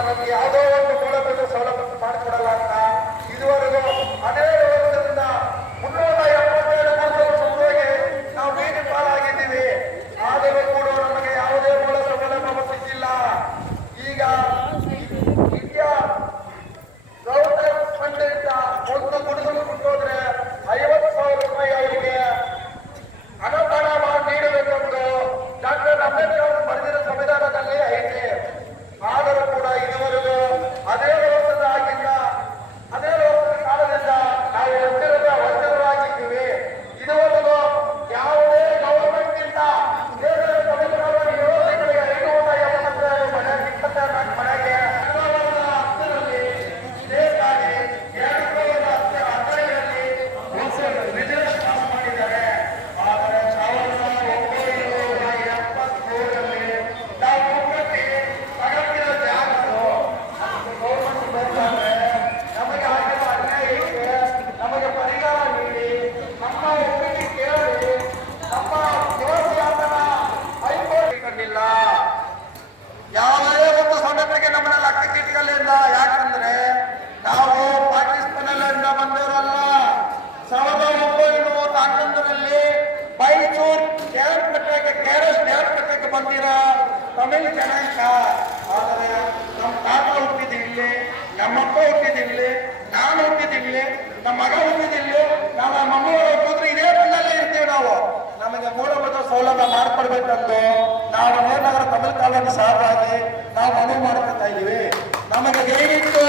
ನಮಗೆ ಯಾವುದೋ ಒಂದು ಮೂಲಭೂತ ಸೌಲಭ್ಯ ಮಾಡಿಕೊಡಲ್ಲ ಅಂತ ಇದುವರೆಗೂ ಅದೇ ವರ್ಷದಿಂದ 377 ವರ್ಷದವರೆಗೆ ನಾವು ಬೀದಿ ಪಾಲಾಗಿದ್ದೀವಿ. ಆದರೂ ಕೂಡ ನಮಗೆ ಯಾವುದೇ ಮೂಲದ ಸೌಲಭ್ಯ ಸಿಕ್ಕಿಲ್ಲ. ಈಗ ಇಂಡಿಯಾ ಗೌರ್ಮೆಂಟ್ ಫಂಡ್ನಿಂದ ಒಂದು ಗುಡಿಸಲು ಕೊಟ್ಟೋದ್ರೆ 50,000 ರೂಪಾಯಿ ಅವರಿಗೆ ಅನುದಾನ ನೀಡಬೇಕೆಂದು ಡಾಕ್ಟರ್ ಅಂಬೇಡ್ಕರ್ ಅವರು ಬರೆದಿರೋ ಸಂವಿಧಾನದಲ್ಲಿ ಐತೆ. ಆದರೂ ಕೂಡ ಇದುವರೆಗೂ ಅದೇ ವರ್ಷದ ಅದೇ ವರ್ಷದ ಕಾಲದಿಂದ ನಾವು ವಂಚಿತರಾಗಿದ್ದೀವಿ. ಇದುವರೆಗೂ ಯಾವುದೇ ಗವರ್ಮೆಂಟ್ ಇಂದ ಯೋಜನೆಗಳಿಗೆ 580 ಮನೆ 24 ಮನೆಗೆ ಹತ್ತಿರದಲ್ಲಿ ಬೇಕಾಗಿ 2010ರಲ್ಲಿ ಬಿಸಿನೆಸ್ ಪಾಸ್ ಮಾಡಿದ್ದಾರೆ. ಆದರೆ 1973ರಲ್ಲಿ ನಾವು ಕಟ್ಟಿ ತಗೊಂಡಿರೋ ಜಾಗಗಳು ಗೌರ್ಮೆಂಟ್ ಬರ್ತಾರೆ ನಮಗೆ ಆಗಿರೋ ಅನ್ಯಾಯಕ್ಕೆ ನಮಗೆ ಪರಿಹಾರ ನೀಡಿ ನಮ್ಮ ಒಪ್ಪಿಗೆ ಕೇಳಿ ನಮ್ಮ ನಿವಾಸಿಯಾತನ ಹೈಕೋರ್ಟ್ ಕಂಡಿಲ್ಲ. ಯಾವುದೇ ಒಂದು ಸಂಘಟನೆಗೆ ನಮ್ಮನ್ನ ಲೆಕ್ಕಕ್ಕೆ ಇಟ್ಕೊಳ್ಳಿಲ್ಲ. ಯಾಕಂದ್ರೆ ನಾವು ಪಾಕಿಸ್ತಾನದಿಂದ ಬಂದವರಲ್ಲ. 1911ರಲ್ಲಿ ಮೈಸೂರು ದೇವರಕಟ್ಟೆಗೆ ಬಂದಿರೋ ತಮಿಳ್ ಜನಾಂಗ. ಆದರೆ ನಮ್ಮ ತಾತ ಹುಟ್ಟಿದಿಲ್ಲಿ, ನಮ್ಮಪ್ಪ ಹುಟ್ಟಿದಿಲ್ಲಿ, ನಾನು ಹುಟ್ಟಿದಿಲ್ಲಿ, ನಮ್ಮ ಮಗ ಹುಟ್ಟಿದಿಲ್ಲಿ, ನಮ್ಮ ಮಮ್ಮಿ ಹೋದ್ರೆ ಇದೇ ಮಣ್ಣಲ್ಲೇ ಇರ್ತೀವಿ ನಾವು. ನಮಗೆ ಮೂಲಭೂತ ಸೌಲಭ್ಯ ಮಾಡಿಕೊಡ್ಬೇಕಂದು ನಾವು ನೇರನಗರ ತಮಿಳ್ ಕಾಲೋನಿ ಸಹವಾಗಿ ನಾವು ಮನವಿ ಮಾಡ್ಕೊತಾ ಇದೀವಿ. ನಮಗೆ ದಯವಿಟ್ಟು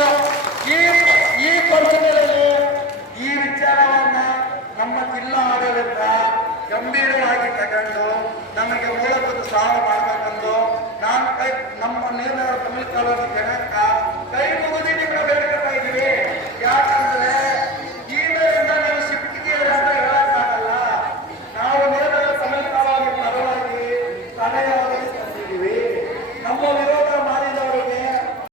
ಈ ಪರಿಸ್ಥಿತಿಯಲ್ಲಿ ಈ ವಿಚಾರವನ್ನ ನಮ್ಮ ಜಿಲ್ಲಾ ಆಡಳಿತ ಗಂಭೀರವಾಗಿ ತಗೊಂಡು ನಮಗೆ ಮೂಲಭೂತ ಸಹಾಯ ಮಾಡಬೇಕೆಂದು ನಮ್ಮ ನೇರನಗರ ತಮಿಳ್ ಕಾಲೋನಿ ಜನಕ್ಕ ಕೈ